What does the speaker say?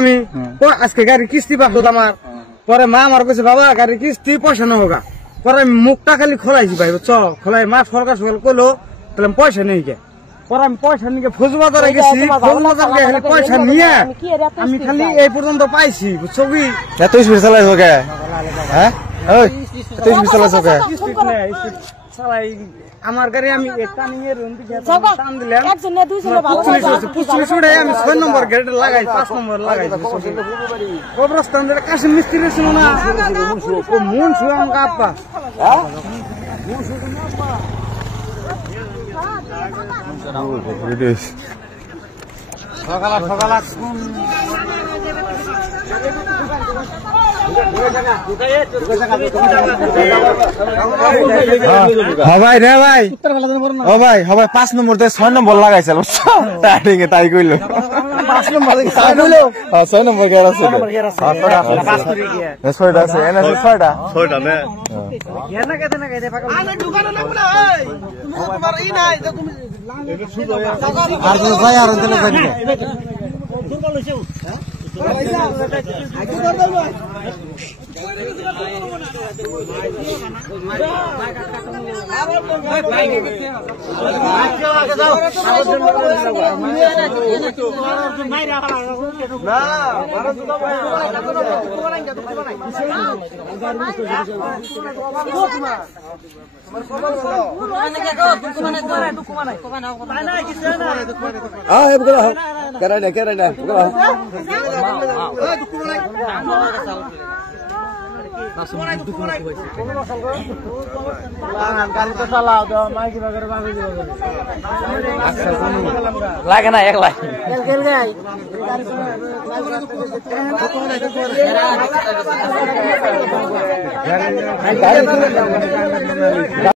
আমি আজকে গাড়ির কিস্তি পাবো আমার পরে মা আমার কাছে বাবা গাড়ির কিস্তি পয়সা না হোগা পরে মুখটা খালি খোলাইছি ভাই চ খোলাই মা সরকার সকাল করলো তাহলে পয়সা নেই কে পরে আমি পয়সা নিয়ে ফৌজি বাজারে গেছি ফৌজি বাজার খালি পয়সা নিয়ে আমি খালি এই পর্যন্ত পাইছি বুঝছো কি এত স্পিড চালাইছো কে হ্যাঁ এত স্পিড চালাইছো কে চালাই আমার গাড়ি আমি টান দিলাম আমি 6 নম্বর গেট লাগাই 5 নম্বর লাগাই কবরস্থান কাশিম মিস্ত্রি ছিল না মন ছিল আমাকে আপা সকাল সকাল ভাই রে ভাই ও ভাই হবাই 5 নম্বর 6 নম্বর লাগাইছে তাই কইল 5 নম্বর 6 নম্বর গের আছে 6টা আছে এনা 6টা নে এনা কেতে না কেতে পাকা আরে ঢুকানো লাগবে না এই তোমার ই নাই তো তুমি আর তো ভাই আর দিলে জানি দুর্বল হইছো হ্যাঁ লাগে না এক লাখ